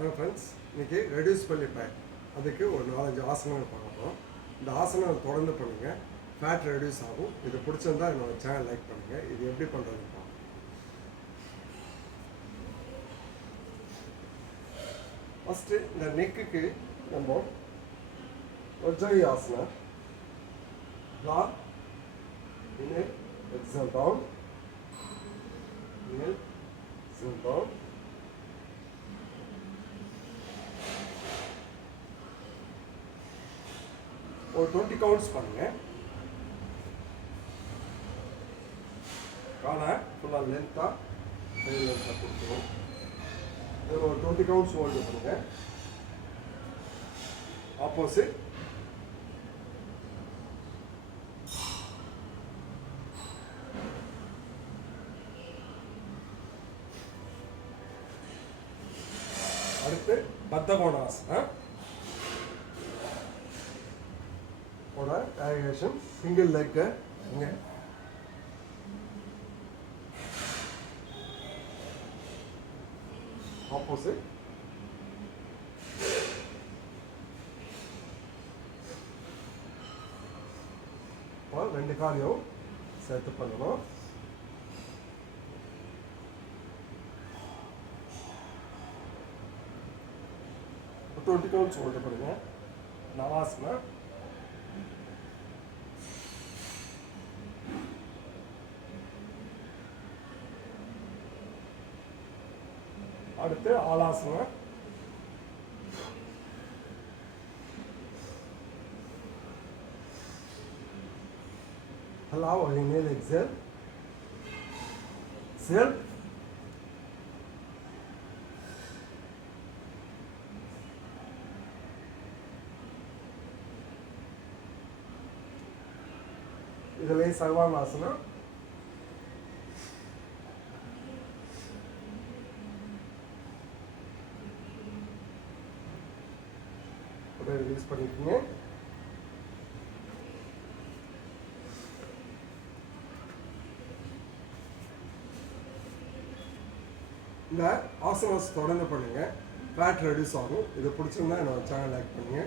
Friends, இன்றைக்கி reduce பண்ணிப்பேன் அதுக்கு ஒரு 4-5 ஆசனங்கள் பார்க்குறோம். இந்த ஆசனம் தொடர்ந்து பண்ணுங்கள், ஃபேட் ரெடியூஸ் ஆகும். இது பிடிச்சிருந்தா என்னோட சேனல் லைக் பண்ணுங்கள். இது எப்படி பண்ணுறதுன்னு பார்ப்போம். ஃபஸ்ட்டு இந்த நெக்குக்கு நம்ம வஜ்ராயி ஆசனம், inhale, exhale down, inhale, exhale down. ஒரு 20 கவுண்ட்ஸ் பண்ணுங்க. காலை ஃபுல்லாக லென்த்தாக கொடுக்கணும். இதில் ஒரு 20 கவுண்ட்ஸ் ஹோல்டு பண்ணுங்க. ஆப்போசிட் அடுத்து பத்தகோணாசனம் ஓட டயகேஷன். சிங்கிள் லெக்கு இங்கே ஆப்போசிட். ரெண்டு காலையும் சேர்த்து பண்ணணும். டுவெண்ட்டி கவுண்ட்ஸ் ஹோல்டு பண்ணுங்க. நவாசனா அடுத்து ஆலாசனா. allow or inhale, exhale, exhale. இதில் சர்வாங்காசனா. ரிலீஸ் பண்ணிக்கோங்க. இந்த ஆசனாஸ் தொடர்ந்து பண்ணுங்க, ஃபேட் ரெடியூஸ் ஆகும். இது பிடிச்சிருந்தா என்னோட சேனல் லைக் பண்ணுங்க.